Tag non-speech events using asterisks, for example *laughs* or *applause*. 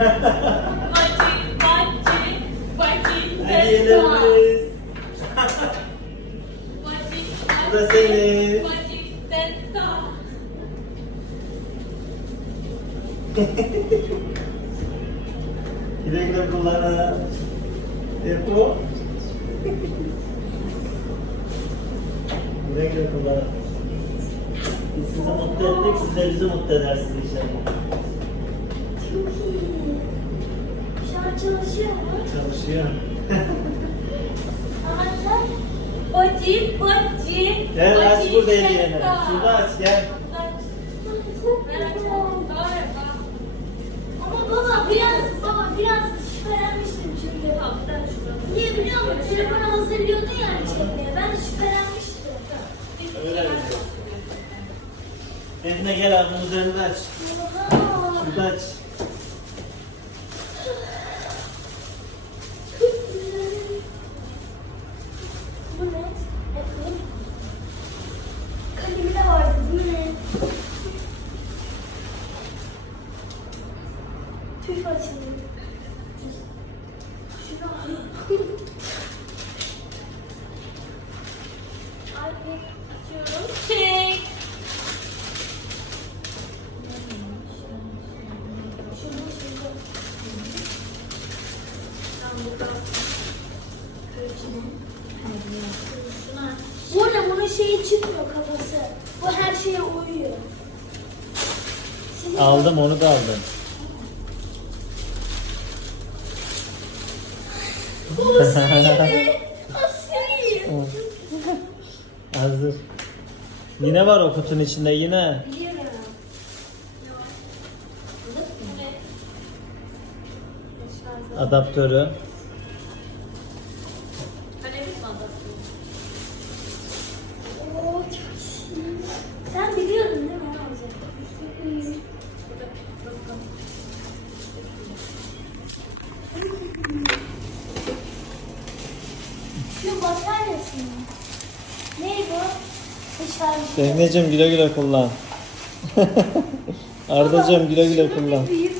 Bacı, bacı, bacı, Hediyelerimiz. zevka. Bacı, Bu da bacı, bacı, zevka. Güle güle Biz sizi mutlu ettik, siz bizi mutlu edersiniz inşallah. Çok iyi. Çalışıyor mu? Çalışıyor. *laughs* Anahtar. Bacı, bacı. Gel aç burada dakika. Şurada aç gel. Ama baba biraz, baba biraz şüphelenmiştim çünkü. Niye biliyor musun? Telefonu hazırlıyordun yani çekmeye. Ben şüphelenmiştim. Öyle mi? Eline gel abinin üzerinde aç. Şurada aç. Çok güzel. Bu ne? Bakayım. Kalemi de vardı. Bu ne? Tüf açılıyor. Şunu al. Ay, açıyorum. Şunu şunu. Bu arada bunun şeyi çıkmıyor kafası. Bu her şeye uyuyor. Aldım onu da aldım. Bu sihirli. O sihirli. Hazır. Yine var o kutunun içinde yine. Adaptörü. Oo, çok iyi. Sen biliyordun değil mi? Ne olacak? İyi. Şu bataryası mı? Ne bu? Dışarı. Defneciğim güle güle kullan. *laughs* Ardacığım güle güle kullan. Büyük